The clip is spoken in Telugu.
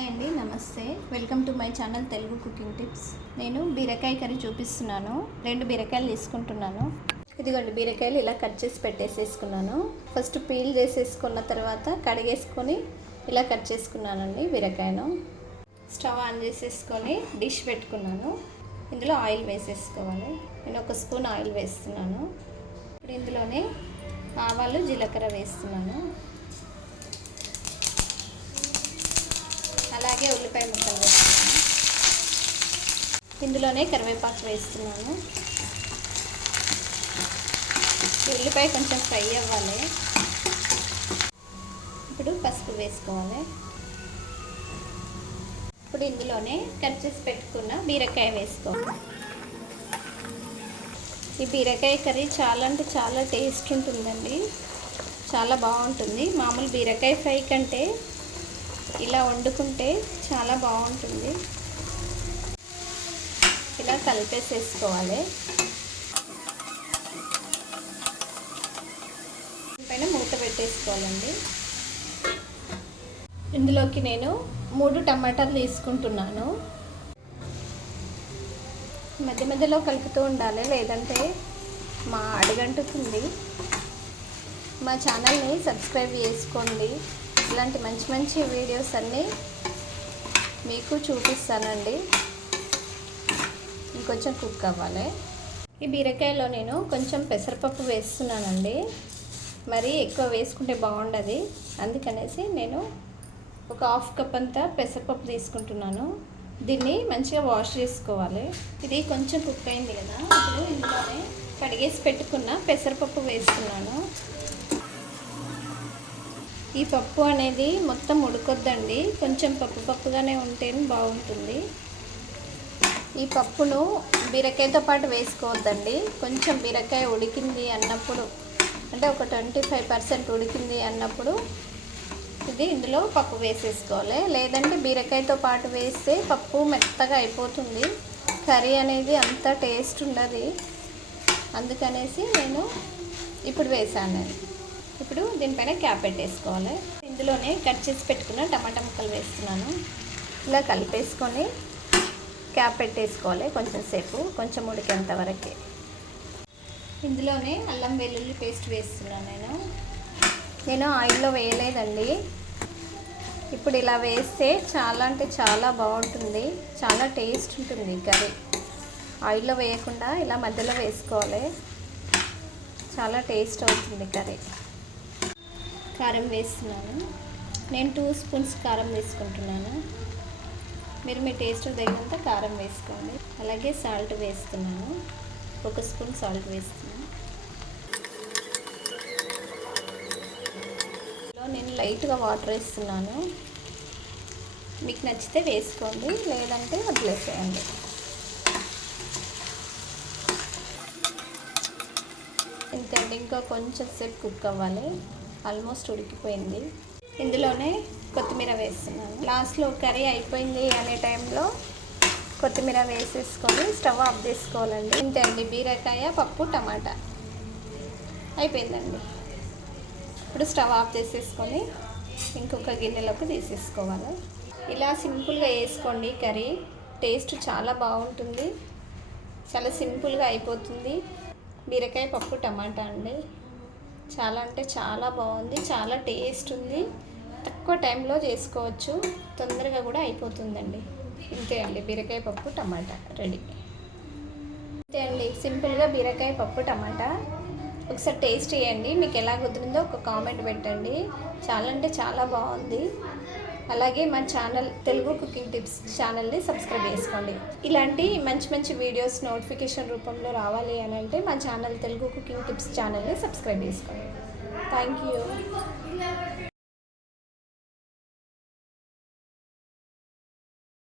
హాయ్ అండి నమస్తే. Welcome to my channel Telugu cooking tips నేను బీరకాయ కర్రీ చూపిస్తున్నాను. రెండు బీరకాయలు తీసుకుంటున్నాను. ఇదిగోండి బీరకాయలు ఇలా కట్ చేసి పెట్టేసేసుకున్నాను. ఫస్ట్ పీల్ చేసేసుకున్న తర్వాత కడిగేసుకొని ఇలా కట్ చేసుకున్నానండి బీరకాయను. స్టవ్ ఆన్ చేసేసుకొని డిష్ పెట్టుకున్నాను. ఇందులో ఆయిల్ వేసేసుకోవాలి. నేను ఒక స్పూన్ ఆయిల్ వేస్తున్నాను. ఇప్పుడు ఇందులోనే ఆవాలు జీలకర్ర వేస్తున్నాను. అలాగే ఉల్లిపాయ ముక్కలు వేస్తున్నాను. ఇందులోనే కరివేపాకు వేస్తున్నాను. ఉల్లిపాయ కొంచెం ఫ్రై అవ్వాలి. ఇప్పుడు పసుపు వేసుకోవాలి. ఇప్పుడు ఇందులోనే కట్ చేసి పెట్టుకున్న బీరకాయ వేసుకోవాలి. ఈ బీరకాయ కర్రీ చాలా అంటే చాలా టేస్ట్ ఉంటుందండి. చాలా బాగుంటుంది. మామూలు బీరకాయ ఫ్రై కంటే ఇలా వండుకుంటే చాలా బాగుంటుంది. ఇలా కలిపేసేసుకోవాలి. పైన మూత పెట్టేసుకోవాలండి. ఇందులోకి నేను మూడు టమాటాలు తీసుకుంటున్నాను. మధ్య మధ్యలో కలుపుతూ ఉండాలి లేదంటే మా అడుగంటుతుంది. మా ఛానల్ని సబ్స్క్రైబ్ చేసుకోండి. ఇలాంటి మంచి మంచి వీడియోస్ అన్నీ మీకు చూపిస్తానండి. ఇంకొంచెం కుక్ అవ్వాలి ఈ బీరకాయలో నేను కొంచెం పెసరపప్పు వేస్తున్నానండి. మరి ఎక్కువ వేసుకుంటే బాగుండదు. అందుకనేసి నేను ఒక హాఫ్ కప్ అంతా పెసరపప్పు తీసుకుంటున్నాను. దీన్ని మంచిగా వాష్ చేసుకోవాలి. ఇది కొంచెం కుక్ అయింది కదా. ఇప్పుడు ఇందులోనే కడిగేసి పెట్టుకున్న పెసరపప్పు వేస్తున్నాను. ఈ పప్పు అనేది మొత్తం ఉడకొద్దండి. కొంచెం పప్పు పప్పుగానే ఉంటేనే బాగుంటుంది. ఈ పప్పును బీరకాయతో పాటు వేసుకోవద్దండి. కొంచెం బీరకాయ ఉడికింది అన్నప్పుడు అంటే ఒక ట్వంటీ ఫైవ్ పర్సెంట్ ఉడికింది అన్నప్పుడు ఇది ఇందులో పప్పు వేసేసుకోవాలి. లేదంటే బీరకాయతో పాటు వేస్తే పప్పు మెత్తగా అయిపోతుంది. కర్రీ అనేది అంత టేస్ట్ ఉండదు. అందుకనేసి నేను ఇప్పుడు వేసాను. నేను ఇప్పుడు దీనిపైన క్యాప్ పెట్టేసుకోవాలి. ఇందులోనే కట్ చేసి పెట్టుకున్న టమాటా ముక్కలు వేస్తున్నాను. ఇలా కలిపేసుకొని క్యాప్ పెట్టేసుకోవాలి కొంచెం సేపు కొంచెం ఉడికేంత వరకే. ఇందులోనే అల్లం వెల్లుల్లి పేస్ట్ వేస్తున్నాను నేను. నేను ఆయిల్లో వేయలేదండి. ఇప్పుడు ఇలా వేస్తే చాలా అంటే చాలా బాగుంటుంది. చాలా టేస్ట్ ఉంటుంది కర్రీ. ఆయిల్లో వేయకుండా ఇలా మధ్యలో వేసుకోవాలి. చాలా టేస్ట్ అవుతుంది కర్రీ. కారం వేస్తున్నాను. నేను టూ స్పూన్స్ కారం వేసుకుంటున్నాను. మీరు మీ టేస్ట్ తగినంత కారం వేసుకోండి. అలాగే సాల్ట్ వేస్తున్నాను. ఒక స్పూన్ సాల్ట్ వేస్తున్నాను. నేను లైట్గా వాటర్ వేస్తున్నాను. మీకు నచ్చితే వేసుకోండి. లేదంటే వదిలేసేయండి. ఇంతండి ఇంకా కొంచెం సేపు కుక్ అవ్వాలి. ఆల్మోస్ట్ ఉడికిపోయింది. ఇందులోనే కొత్తిమీర వేస్తున్నాను. లాస్ట్లో కర్రీ అయిపోయింది అనే టైంలో కొత్తిమీర వేసేసుకొని స్టవ్ ఆఫ్ చేసుకోవాలండి. ఇంతండి బీరకాయ పప్పు టమాటా. అయిపోయిందండి. ఇప్పుడు స్టవ్ ఆఫ్ చేసేసుకొని ఇంకొక గిన్నెలోకి తీసేసుకోవాలి. ఇలా సింపుల్గా వేసుకోండి కర్రీ. టేస్ట్ చాలా బాగుంటుంది. చాలా సింపుల్గా అయిపోతుంది. బీరకాయ పప్పు టమాటా అండి. చాలా అంటే చాలా బాగుంది చాలా టేస్ట్ ఉంది. తక్కువ టైంలో చేసుకోవచ్చు. తొందరగా కూడా అయిపోతుందండి. ఇంతే అండి బీరకాయ పప్పు టమాటా రెడీ. అంతే అండి సింపుల్గా బీరకాయ పప్పు టమాటా. ఒకసారి టేస్ట్ చేయండి మీకు ఎలా కుదిరిందో ఒక కామెంట్ పెట్టండి. చాలా అంటే చాలా బాగుంది. అలాగే మా ఛానల్ తెలుగు కుకింగ్ టిప్స్ ఛానల్ని సబ్స్క్రైబ్ చేసుకోండి. ఇలాంటి మంచి మంచి వీడియోస్ నోటిఫికేషన్ రూపంలో రావాలి అని అంటే మా ఛానల్ తెలుగు కుకింగ్ టిప్స్ ఛానల్ని సబ్స్క్రైబ్ చేసుకోండి. Thank you.